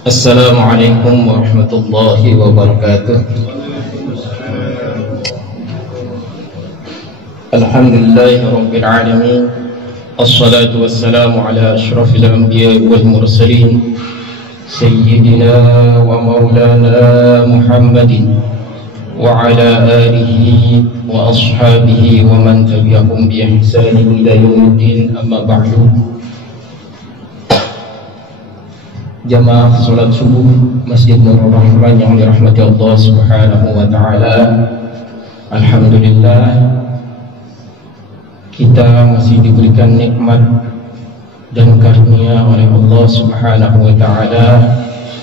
Assalamualaikum warahmatullahi wabarakatuh. Alhamdulillahi rabbil alamin. Assalatu wassalamu ala ashrafil anbiya wal mursalin sayyidina wa maulana Muhammadin wa ala alihi wa ashabihi wa man tabi'ahum bi ihsanin ila yaumiddin, amma ba'du. Jamaah salat subuh Masjid Nurul Rahman yang dirahmati Allah Subhanahu wa taala. Alhamdulillah, kita masih diberikan nikmat dan karunia oleh Allah Subhanahu wa taala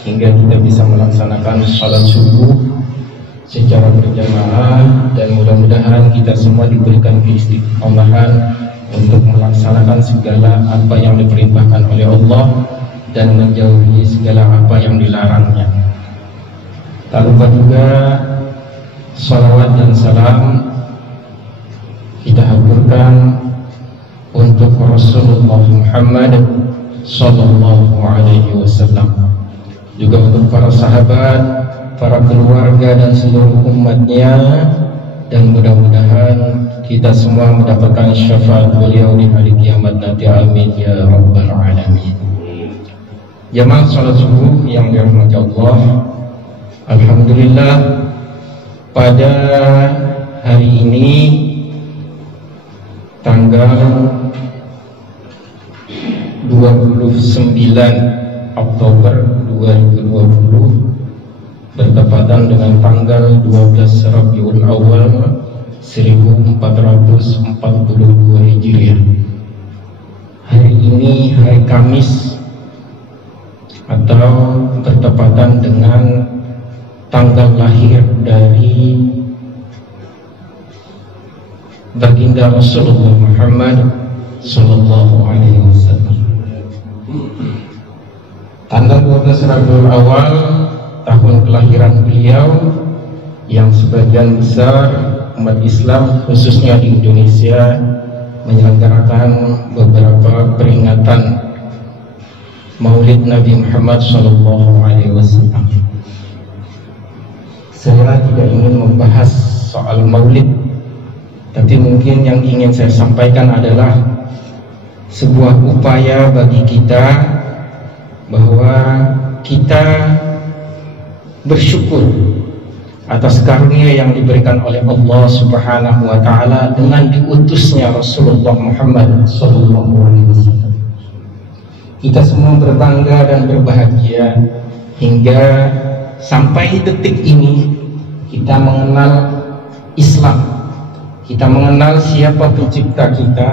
hingga kita bisa melaksanakan salat subuh secara berjamaah, dan mudah-mudahan kita semua diberikan keistiqomahan untuk melaksanakan segala apa yang diperintahkan oleh Allah dan menjauhi segala apa yang dilarangnya. Tak lupa juga salawat dan salam kita haturkan untuk Rasulullah Muhammad sallallahu alaihi wasallam, juga untuk para sahabat, para keluarga dan seluruh umatnya, dan mudah-mudahan kita semua mendapatkan syafaat beliau di hari kiamat nanti. Amin ya rabbal alamin. Jamaah salat subuh yang dirahmati Allah, alhamdulillah pada hari ini tanggal 29 Oktober 2020 bertepatan dengan tanggal 12 Rabiul Awal 1442 Hijriah. Hari ini hari Kamis, atau bertepatan dengan tanggal lahir dari baginda Rasulullah Muhammad sallallahu alaihi wasallam. Tanggal 12 Rabiul Awal, tahun kelahiran beliau, yang sebagian besar umat Islam khususnya di Indonesia menyelenggarakan beberapa peringatan Maulid Nabi Muhammad sallallahu alaihi wasallam. Saya tidak ingin membahas soal Maulid, tapi mungkin yang ingin saya sampaikan adalah sebuah upaya bagi kita bahwa kita bersyukur atas karunia yang diberikan oleh Allah Subhanahu wa taala dengan diutusnya Rasulullah Muhammad sallallahu alaihi wasallam. Kita semua berbangga dan berbahagia hingga sampai detik ini kita mengenal Islam, kita mengenal siapa pencipta kita,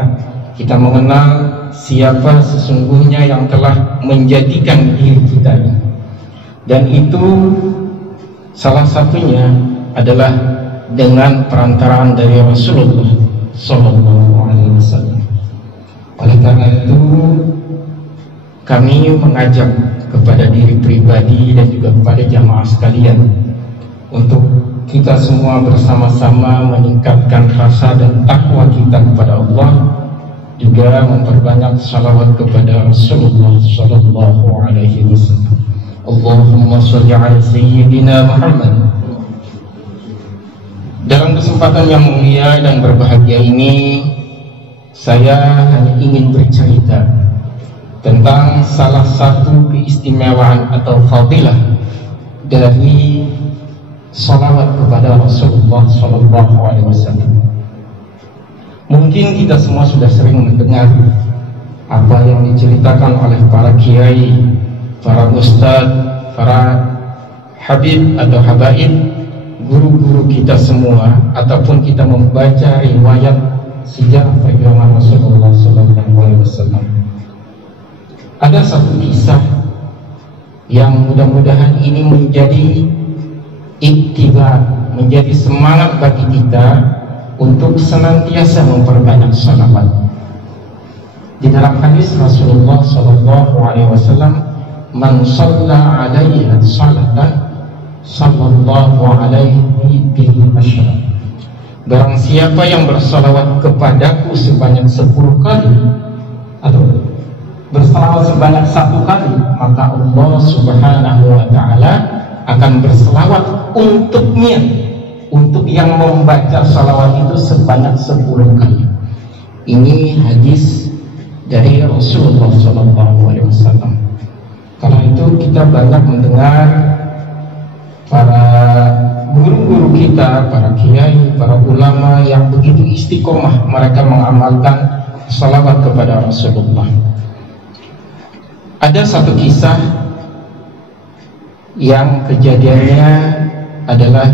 kita mengenal siapa sesungguhnya yang telah menjadikan diri kita ini. Dan itu salah satunya adalah dengan perantaraan dari Rasulullah sallallahu alaihi wasallam. Oleh karena itu kami mengajak kepada diri pribadi dan juga kepada jamaah sekalian untuk kita semua bersama-sama meningkatkan rasa dan takwa kita kepada Allah, juga memperbanyak salawat kepada Rasulullah sallallahu alaihi wasallam. Allahumma sholli ala sayyidina Muhammad. Dalam kesempatan yang mulia dan berbahagia ini, saya hanya ingin bercerita tentang salah satu keistimewaan atau fadilah dari salawat kepada Rasulullah sallallahu alaihi wasallam. Mungkin kita semua sudah sering mendengar apa yang diceritakan oleh para kiai, para ustadz, para habib atau habaib, guru-guru kita semua, ataupun kita membaca riwayat sejarah perjuangan Rasulullah sallallahu alaihi wasallam. Ada satu kisah yang mudah-mudahan ini menjadi iktibar, menjadi semangat bagi kita untuk senantiasa memperbanyak salawat. Di dalam hadis Rasulullah sallallahu alaihi wasallam, "Man shalla 'alaihi salatan sallallahu alaihi bihi asyara." Barang siapa yang bersalawat kepadaku sebanyak 10 kali, atau berselawat sebanyak 1 kali, maka Allah Subhanahu wa ta'ala akan berselawat untuknya, untuk yang membaca salawat itu sebanyak 10 kali. Ini hadis dari Rasulullah SAW. Karena itu kita banyak mendengar para guru-guru kita, para kiai, para ulama yang begitu istiqomah mereka mengamalkan salawat kepada Rasulullah. Ada satu kisah yang kejadiannya adalah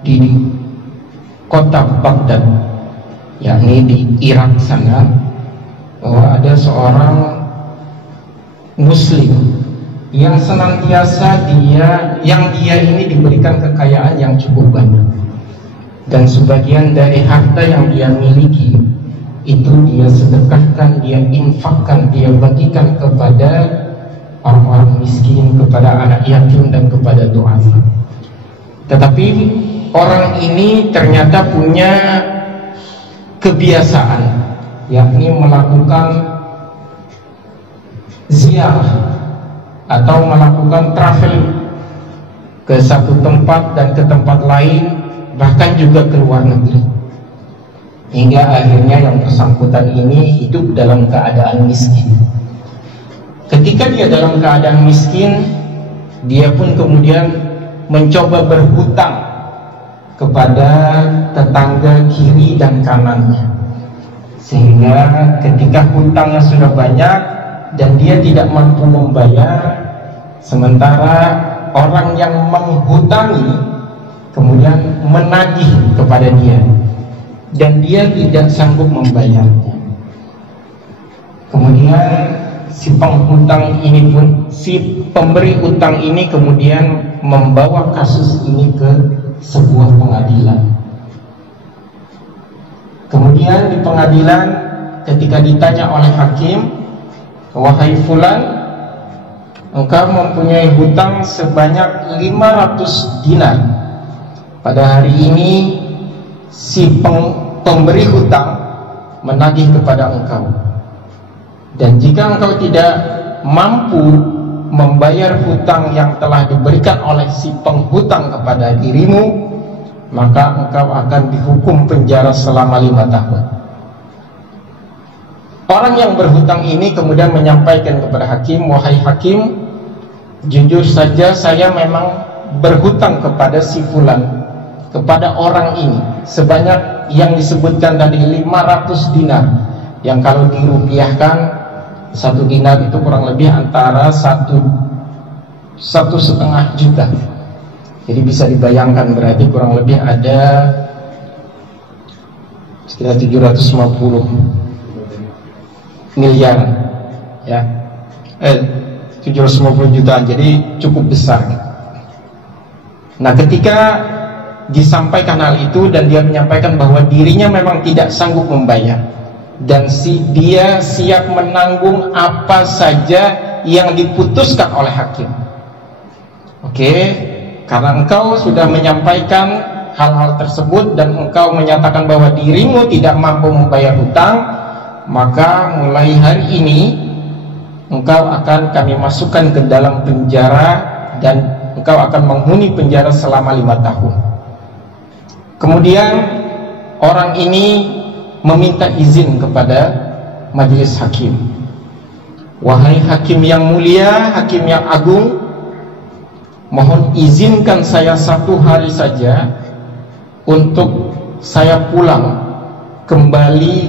di kota Baghdad, yakni di Irak sana, bahwa ada seorang muslim yang senantiasa dia ini diberikan kekayaan yang cukup banyak, dan sebagian dari harta yang dia miliki itu dia sedekahkan, dia infakkan, dia bagikan kepada orang-orang miskin, kepada anak yatim, dan kepada duafa. Tetapi orang ini ternyata punya kebiasaan, yakni melakukan ziarah atau melakukan travel ke satu tempat dan ke tempat lain, bahkan juga ke luar negeri, hingga akhirnya yang bersangkutan ini hidup dalam keadaan miskin. Ketika dia dalam keadaan miskin, dia pun kemudian mencoba berhutang kepada tetangga kiri dan kanannya, sehingga ketika hutangnya sudah banyak dan dia tidak mampu membayar, sementara orang yang menghutangi kemudian menagih kepada dia dan dia tidak sanggup membayarnya. Kemudian si penghutang ini pun, si pemberi utang ini kemudian membawa kasus ini ke sebuah pengadilan. Kemudian di pengadilan ketika ditanya oleh hakim, "Wahai fulan, engkau mempunyai hutang sebanyak 500 dinar. Pada hari ini si pemberi hutang menagih kepada engkau, dan jika engkau tidak mampu membayar hutang yang telah diberikan oleh si penghutang kepada dirimu, maka engkau akan dihukum penjara selama 5 tahun. Orang yang berhutang ini kemudian menyampaikan kepada hakim, "Wahai hakim, jujur saja saya memang berhutang kepada si fulan, kepada orang ini sebanyak yang disebutkan tadi 500 dinar, yang kalau dirupiahkan 1 dinar itu kurang lebih antara 1,5 juta. Jadi bisa dibayangkan berarti kurang lebih ada sekitar 750 miliar, ya, 750 jutaan. Jadi cukup besar. Nah, ketika disampaikan hal itu dan dia menyampaikan bahwa dirinya memang tidak sanggup membayar, dan dia siap menanggung apa saja yang diputuskan oleh hakim. Oke, karena engkau sudah menyampaikan hal-hal tersebut dan engkau menyatakan bahwa dirimu tidak mampu membayar hutang, maka mulai hari ini engkau akan kami masukkan ke dalam penjara dan engkau akan menghuni penjara selama 5 tahun. Kemudian orang ini meminta izin kepada majelis hakim. "Wahai hakim yang mulia, hakim yang agung, mohon izinkan saya 1 hari saja untuk saya pulang kembali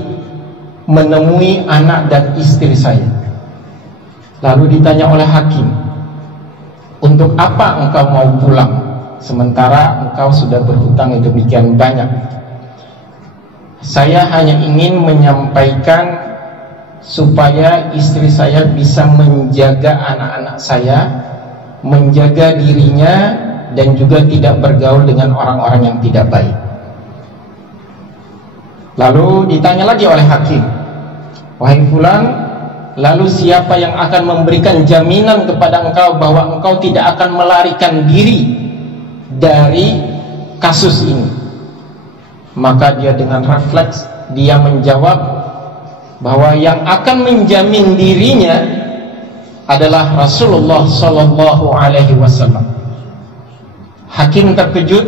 menemui anak dan istri saya." Lalu ditanya oleh hakim, "Untuk apa engkau mau pulang sementara engkau sudah berhutang yang demikian banyak?" "Saya hanya ingin menyampaikan supaya istri saya bisa menjaga anak-anak saya, menjaga dirinya, dan juga tidak bergaul dengan orang-orang yang tidak baik." Lalu ditanya lagi oleh hakim, "Wahai fulan, lalu siapa yang akan memberikan jaminan kepada engkau bahwa engkau tidak akan melarikan diri dari kasus ini?" Maka dia dengan refleks dia menjawab bahwa yang akan menjamin dirinya adalah Rasulullah Sallallahu Alaihi Wasallam. Hakim terkejut,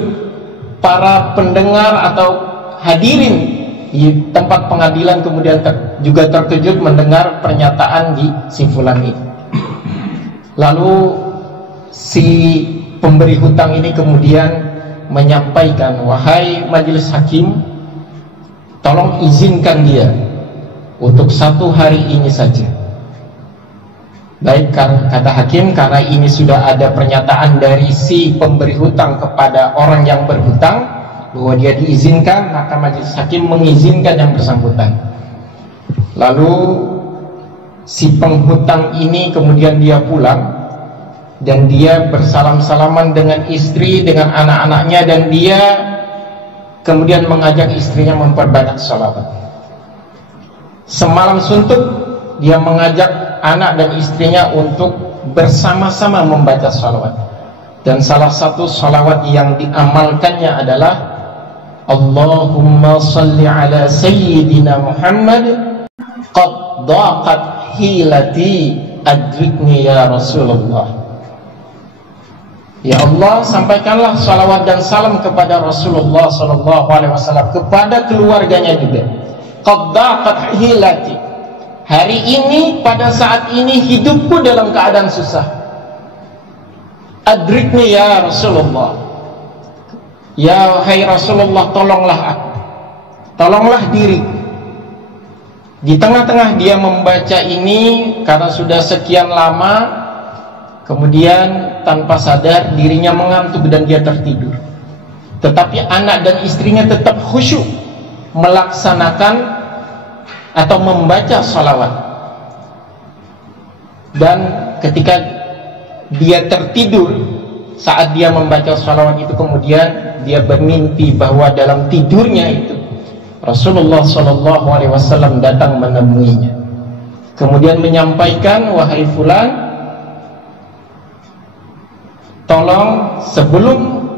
para pendengar atau hadirin di tempat pengadilan kemudian juga terkejut mendengar pernyataan di si fulan ini. Lalu si pemberi hutang ini kemudian menyampaikan, wahai majelis hakim, tolong izinkan dia untuk 1 hari ini saja. Baik, kata hakim, karena ini sudah ada pernyataan dari si pemberi hutang kepada orang yang berhutang bahwa dia diizinkan, maka majelis hakim mengizinkan yang bersangkutan. Lalu si penghutang ini kemudian dia pulang dan dia bersalam-salaman dengan istri, dengan anak-anaknya, dan dia kemudian mengajak istrinya memperbanyak sholawat. Semalam suntuk dia mengajak anak dan istrinya untuk bersama-sama membaca sholawat, dan salah satu sholawat yang diamalkannya adalah Allahumma salli ala sayyidina Muhammad qad daqat hilati adrikni ya Rasulullah. Ya Allah, sampaikanlah salawat dan salam kepada Rasulullah Sallallahu Alaihi Wasallam, kepada keluarganya juga. Qad daqat hilati, hari ini, pada saat ini hidupku dalam keadaan susah. Adrikni ya Rasulullah, ya hai Rasulullah, tolonglah aku, tolonglah diri. Di tengah-tengah dia membaca ini, karena sudah sekian lama, kemudian tanpa sadar dirinya mengantuk dan dia tertidur. Tetapi anak dan istrinya tetap khusyuk melaksanakan atau membaca sholawat. Dan ketika dia tertidur, saat dia membaca sholawat itu, kemudian dia bermimpi bahwa dalam tidurnya itu Rasulullah Sallallahu Alaihi Wasallam datang menemuinya, kemudian menyampaikan, wahai fulan, tolong sebelum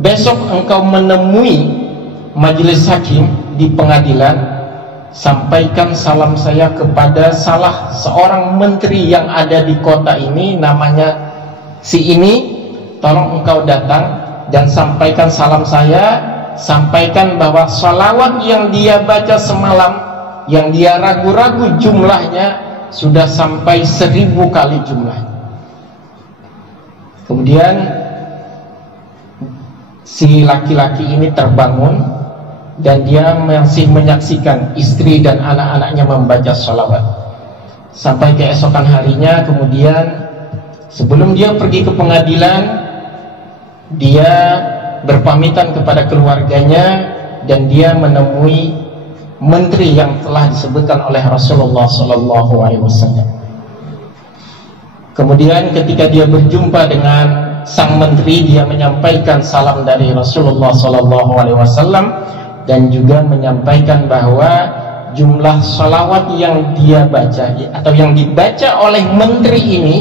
besok engkau menemui majelis hakim di pengadilan, sampaikan salam saya kepada salah seorang menteri yang ada di kota ini, namanya si ini. Tolong engkau datang dan sampaikan salam saya, sampaikan bahwa sholawat yang dia baca semalam, yang dia ragu-ragu jumlahnya, sudah sampai 1000 kali jumlahnya. Kemudian si laki-laki ini terbangun dan dia masih menyaksikan istri dan anak-anaknya membaca sholawat sampai keesokan harinya. Kemudian sebelum dia pergi ke pengadilan, dia berpamitan kepada keluarganya dan dia menemui menteri yang telah disebutkan oleh Rasulullah Sallallahu Alaihi Wasallam. Kemudian ketika dia berjumpa dengan sang menteri, dia menyampaikan salam dari Rasulullah Sallallahu Alaihi Wasallam dan juga menyampaikan bahwa jumlah sholawat yang dia baca atau yang dibaca oleh menteri ini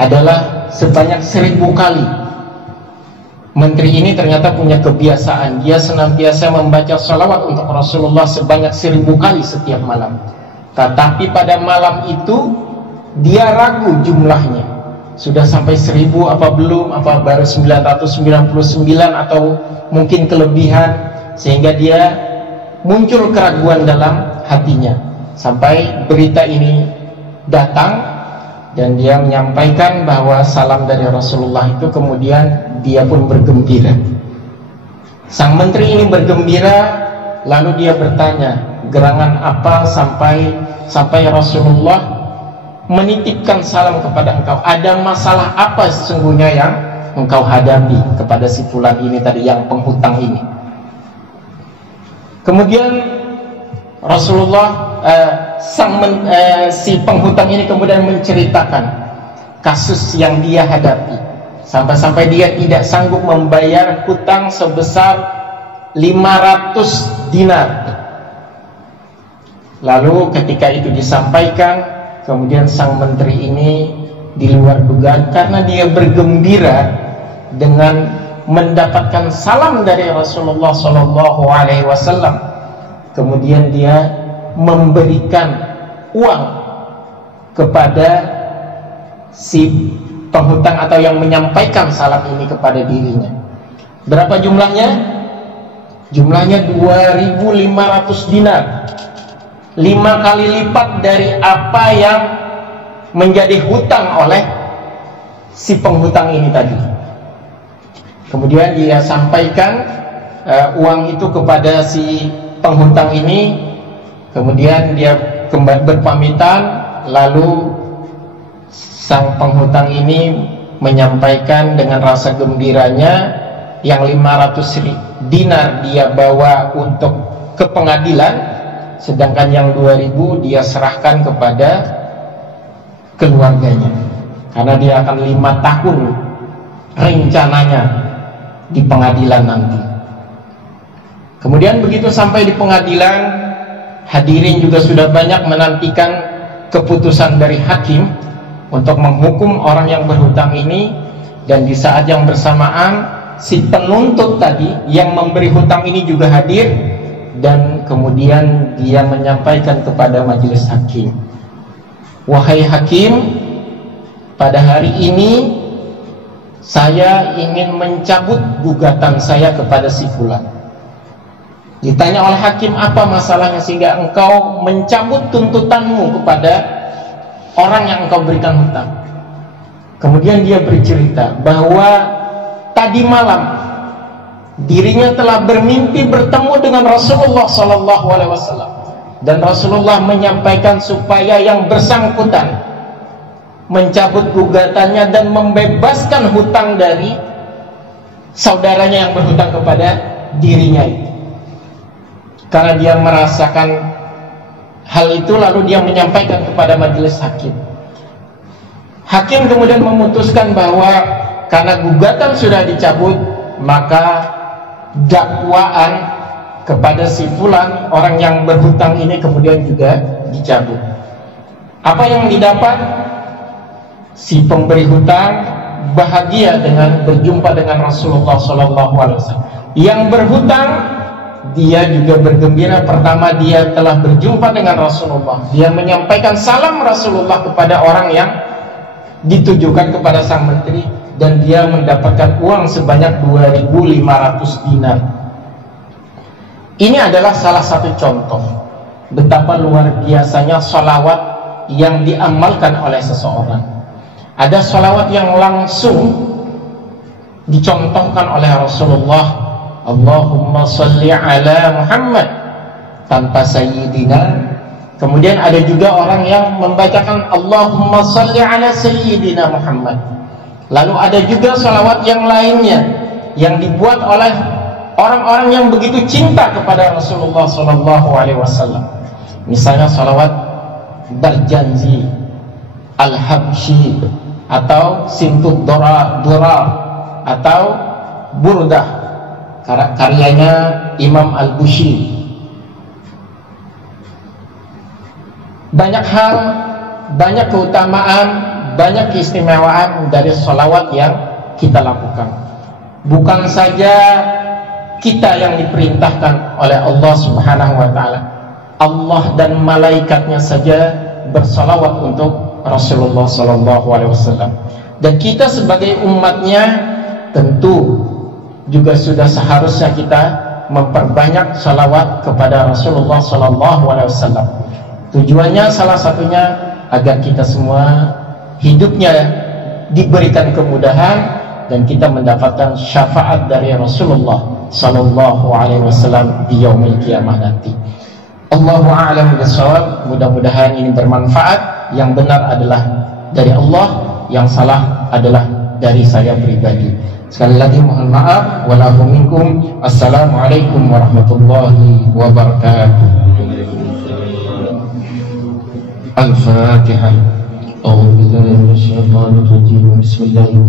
adalah sebanyak 1000 kali. Menteri ini ternyata punya kebiasaan, dia senantiasa membaca sholawat untuk Rasulullah sebanyak 1000 kali setiap malam. Tetapi pada malam itu dia ragu jumlahnya, sudah sampai 1000 apa belum, apa baru 999 atau mungkin kelebihan, sehingga dia muncul keraguan dalam hatinya. Sampai berita ini datang dan dia menyampaikan bahwa salam dari Rasulullah itu, kemudian dia pun bergembira. Sang menteri ini bergembira, lalu dia bertanya, gerangan apa sampai Rasulullah menitipkan salam kepada engkau? Ada masalah apa sesungguhnya yang engkau hadapi kepada si fulan ini tadi, yang penghutang ini? Kemudian Rasulullah si penghutang ini kemudian menceritakan kasus yang dia hadapi, sampai-sampai dia tidak sanggup membayar hutang sebesar 500 dinar. Lalu ketika itu disampaikan, kemudian sang menteri ini di luar dugaan, karena dia bergembira dengan mendapatkan salam dari Rasulullah Sallallahu Alaihi Wasallam, kemudian dia memberikan uang kepada si penghutang atau yang menyampaikan salam ini kepada dirinya. Berapa jumlahnya? Jumlahnya 2.500 dinar, 5 kali lipat dari apa yang menjadi hutang oleh si penghutang ini tadi. Kemudian dia sampaikan uang itu kepada si penghutang ini. Kemudian dia kembali berpamitan, lalu sang penghutang ini menyampaikan dengan rasa gembiranya, yang 500 dinar dia bawa untuk ke pengadilan, sedangkan yang 2.000 dia serahkan kepada keluarganya, karena dia akan 5 tahun rencananya di pengadilan nanti. Kemudian begitu sampai di pengadilan, hadirin juga sudah banyak menantikan keputusan dari hakim untuk menghukum orang yang berhutang ini. Dan di saat yang bersamaan, si penuntut tadi yang memberi hutang ini juga hadir, dan kemudian dia menyampaikan kepada majelis hakim, "Wahai hakim, pada hari ini saya ingin mencabut gugatan saya kepada si fulan." Ditanya oleh hakim, "Apa masalahnya sehingga engkau mencabut tuntutanmu kepada orang yang engkau berikan hutang?" Kemudian dia bercerita bahwa tadi malam dirinya telah bermimpi bertemu dengan Rasulullah SAW, dan Rasulullah menyampaikan supaya yang bersangkutan mencabut gugatannya dan membebaskan hutang dari saudaranya yang berhutang kepada dirinya itu. Karena dia merasakan hal itu, lalu dia menyampaikan kepada majelis hakim. Hakim kemudian memutuskan bahwa karena gugatan sudah dicabut, maka dakwaan kepada si fulan, orang yang berhutang ini, kemudian juga dicabut. Apa yang didapat? Si pemberi hutang bahagia dengan berjumpa dengan Rasulullah SAW. Yang berhutang, dia juga bergembira. Pertama, dia telah berjumpa dengan Rasulullah, dia menyampaikan salam Rasulullah kepada orang yang ditujukan kepada sang menteri, dan dia mendapatkan uang sebanyak 2.500 dinar. Ini adalah salah satu contoh betapa luar biasanya sholawat yang diamalkan oleh seseorang. Ada sholawat yang langsung dicontohkan oleh Rasulullah, Allahumma salli ala Muhammad, tanpa sayyidina. Kemudian ada juga orang yang membacakan Allahumma salli ala sayyidina Muhammad. Lalu ada juga sholawat yang lainnya yang dibuat oleh orang-orang yang begitu cinta kepada Rasulullah SAW. Misalnya sholawat berjanji, Al-Habsyi, atau Sintud Dora, atau Burdah, karyanya Imam Al-Bushiri. Banyak hal, banyak keutamaan, banyak keistimewaan dari sholawat yang kita lakukan. Bukan saja kita yang diperintahkan oleh Allah Subhanahu wa Ta'ala, Allah dan malaikatnya saja bersolawat untuk Rasulullah SAW. Dan kita sebagai umatnya tentu juga sudah seharusnya kita memperbanyak salawat kepada Rasulullah SAW. Tujuannya salah satunya agar kita semua hidupnya diberikan kemudahan dan kita mendapatkan syafaat dari Rasulullah SAW di yaumil qiyamah nanti. Allahu a'lam bishawab. Mudah-mudahan ini bermanfaat. Yang benar adalah dari Allah, yang salah adalah dari saya pribadi. Sekali lagi mohon maaf. Walahu minkum. Assalamualaikum warahmatullahi wabarakatuh. Al-Fatihah. A'udzu billahi minasyaitonir rajim. Bismillahirrahmanirrahim.